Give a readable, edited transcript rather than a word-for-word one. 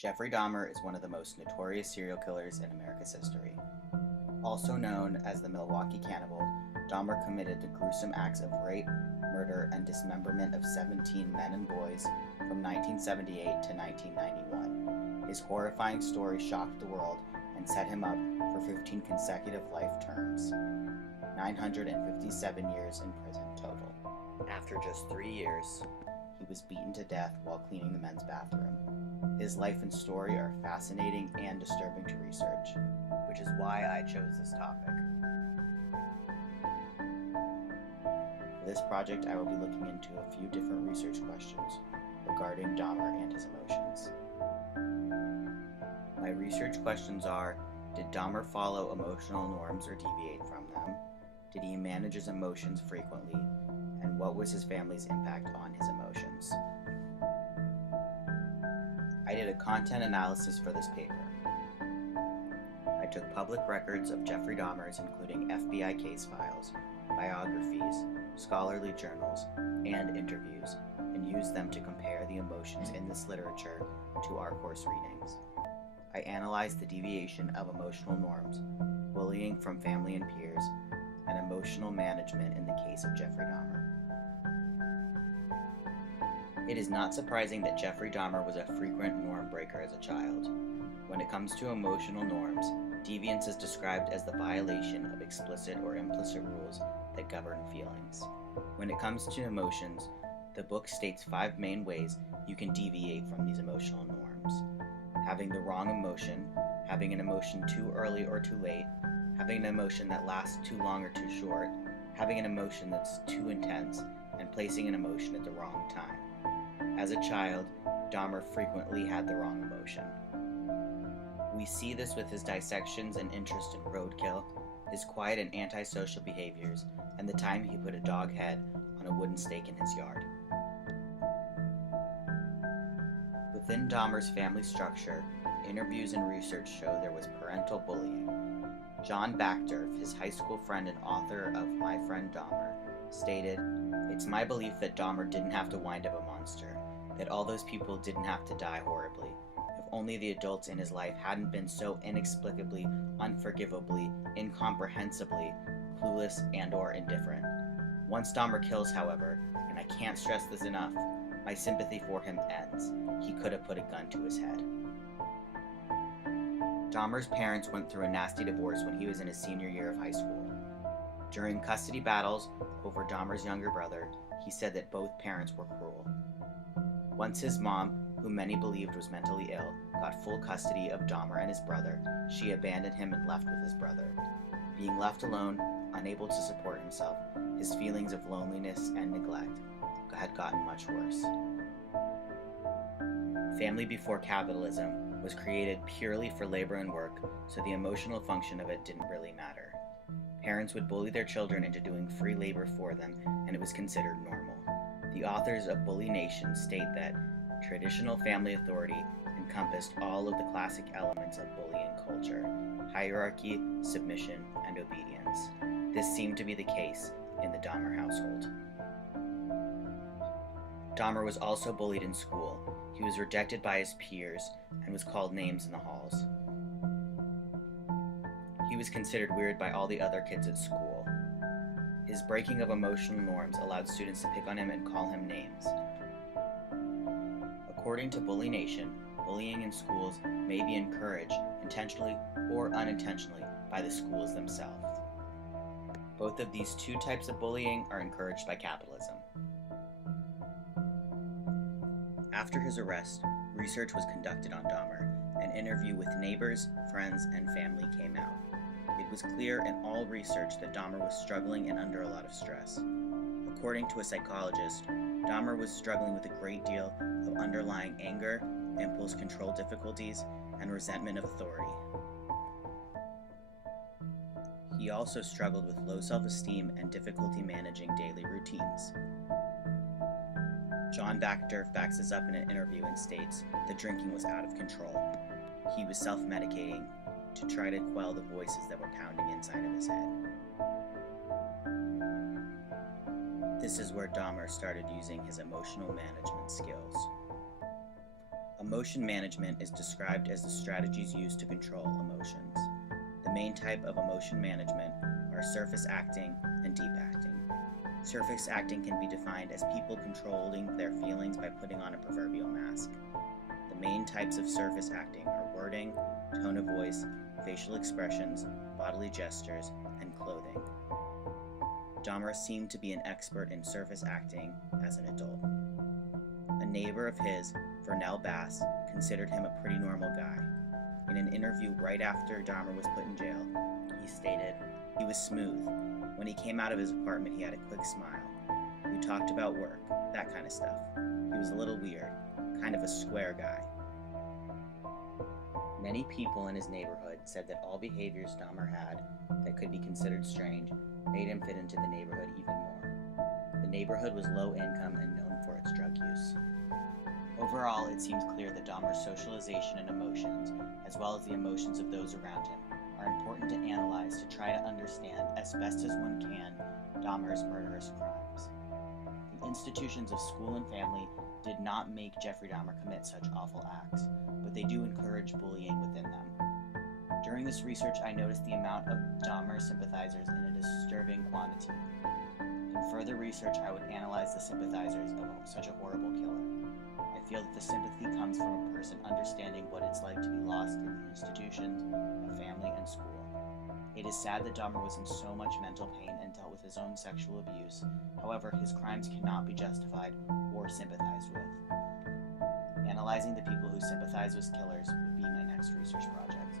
Jeffrey Dahmer is one of the most notorious serial killers in America's history. Also known as the Milwaukee Cannibal, Dahmer committed the gruesome acts of rape, murder, and dismemberment of 17 men and boys from 1978 to 1991. His horrifying story shocked the world and set him up for 15 consecutive life terms, 957 years in prison total. After just 3 years, he was beaten to death while cleaning the men's bathroom. His life and story are fascinating and disturbing to research, which is why I chose this topic. For this project, I will be looking into a few different research questions regarding Dahmer and his emotions. My research questions are: did Dahmer follow emotional norms or deviate from them? Did he manage his emotions frequently? And what was his family's impact on his emotions? I did a content analysis for this paper. I took public records of Jeffrey Dahmer's, including FBI case files, biographies, scholarly journals, and interviews, and used them to compare the emotions in this literature to our course readings. I analyzed the deviation of emotional norms, bullying from family and peers, and emotional management in the case of Jeffrey Dahmer. It is not surprising that Jeffrey Dahmer was a frequent norm breaker as a child. When it comes to emotional norms, deviance is described as the violation of explicit or implicit rules that govern feelings. When it comes to emotions, the book states 5 main ways you can deviate from these emotional norms: having the wrong emotion, having an emotion too early or too late, having an emotion that lasts too long or too short, having an emotion that's too intense, and placing an emotion at the wrong time. As a child, Dahmer frequently had the wrong emotion. We see this with his dissections and interest in roadkill, his quiet and antisocial behaviors, and the time he put a dog head on a wooden stake in his yard. Within Dahmer's family structure, interviews and research show there was parental bullying. John Backdorf, his high school friend and author of My Friend Dahmer, stated, "It's my belief that Dahmer didn't have to wind up a monster, that all those people didn't have to die horribly. If only the adults in his life hadn't been so inexplicably, unforgivably, incomprehensibly clueless and or indifferent. Once Dahmer kills, however, and I can't stress this enough, my sympathy for him ends. He could have put a gun to his head." Dahmer's parents went through a nasty divorce when he was in his senior year of high school. During custody battles over Dahmer's younger brother, he said that both parents were cruel. Once his mom, who many believed was mentally ill, got full custody of Dahmer and his brother, she abandoned him and left with his brother. Being left alone, unable to support himself, his feelings of loneliness and neglect had gotten much worse. Family before capitalism was created purely for labor and work, so the emotional function of it didn't really matter. Parents would bully their children into doing free labor for them, and it was considered normal. The authors of Bully Nation state that traditional family authority encompassed all of the classic elements of bullying culture: hierarchy, submission, and obedience. This seemed to be the case in the Dahmer household. Dahmer was also bullied in school. He was rejected by his peers and was called names in the halls. He was considered weird by all the other kids at school. His breaking of emotional norms allowed students to pick on him and call him names. According to Bully Nation, bullying in schools may be encouraged intentionally or unintentionally by the schools themselves. Both of these two types of bullying are encouraged by capitalism. After his arrest, research was conducted on Dahmer. An interview with neighbors, friends, and family came out. It was clear in all research that Dahmer was struggling and under a lot of stress. According to a psychologist, Dahmer was struggling with a great deal of underlying anger, impulse control difficulties, and resentment of authority. He also struggled with low self-esteem and difficulty managing daily routines. John Backdorf backs this up in an interview and states that drinking was out of control. He was self-medicating to try to quell the voices that were pounding inside of his head. This is where Dahmer started using his emotional management skills. Emotion management is described as the strategies used to control emotions. The main type of emotion management are surface acting and deep acting. Surface acting can be defined as people controlling their feelings by putting on a proverbial mask. The main types of surface acting are wording, tone of voice, facial expressions, bodily gestures, and clothing. Dahmer seemed to be an expert in surface acting as an adult. A neighbor of his, Vernell Bass, considered him a pretty normal guy. In an interview right after Dahmer was put in jail, he stated, "He was smooth. When he came out of his apartment, he had a quick smile. We talked about work, that kind of stuff. He was a little weird, kind of a square guy." Many people in his neighborhood said that all behaviors Dahmer had that could be considered strange made him fit into the neighborhood even more. The neighborhood was low income and known for its drug use. Overall, it seems clear that Dahmer's socialization and emotions, as well as the emotions of those around him, are important to analyze to try to understand, as best as one can, Dahmer's murderous crimes. The institutions of school and family did not make Jeffrey Dahmer commit such awful acts, but they do encourage bullying within them. During this research, I noticed the amount of Dahmer sympathizers in a disturbing quantity. In further research, I would analyze the sympathizers of such a horrible killer. I feel that the sympathy comes from a person understanding what it's like to be lost in the institutions of family and school. It is sad that Dahmer was in so much mental pain and dealt with his own sexual abuse. However, his crimes cannot be justified or sympathized with. Analyzing the people who sympathize with killers would be my next research project.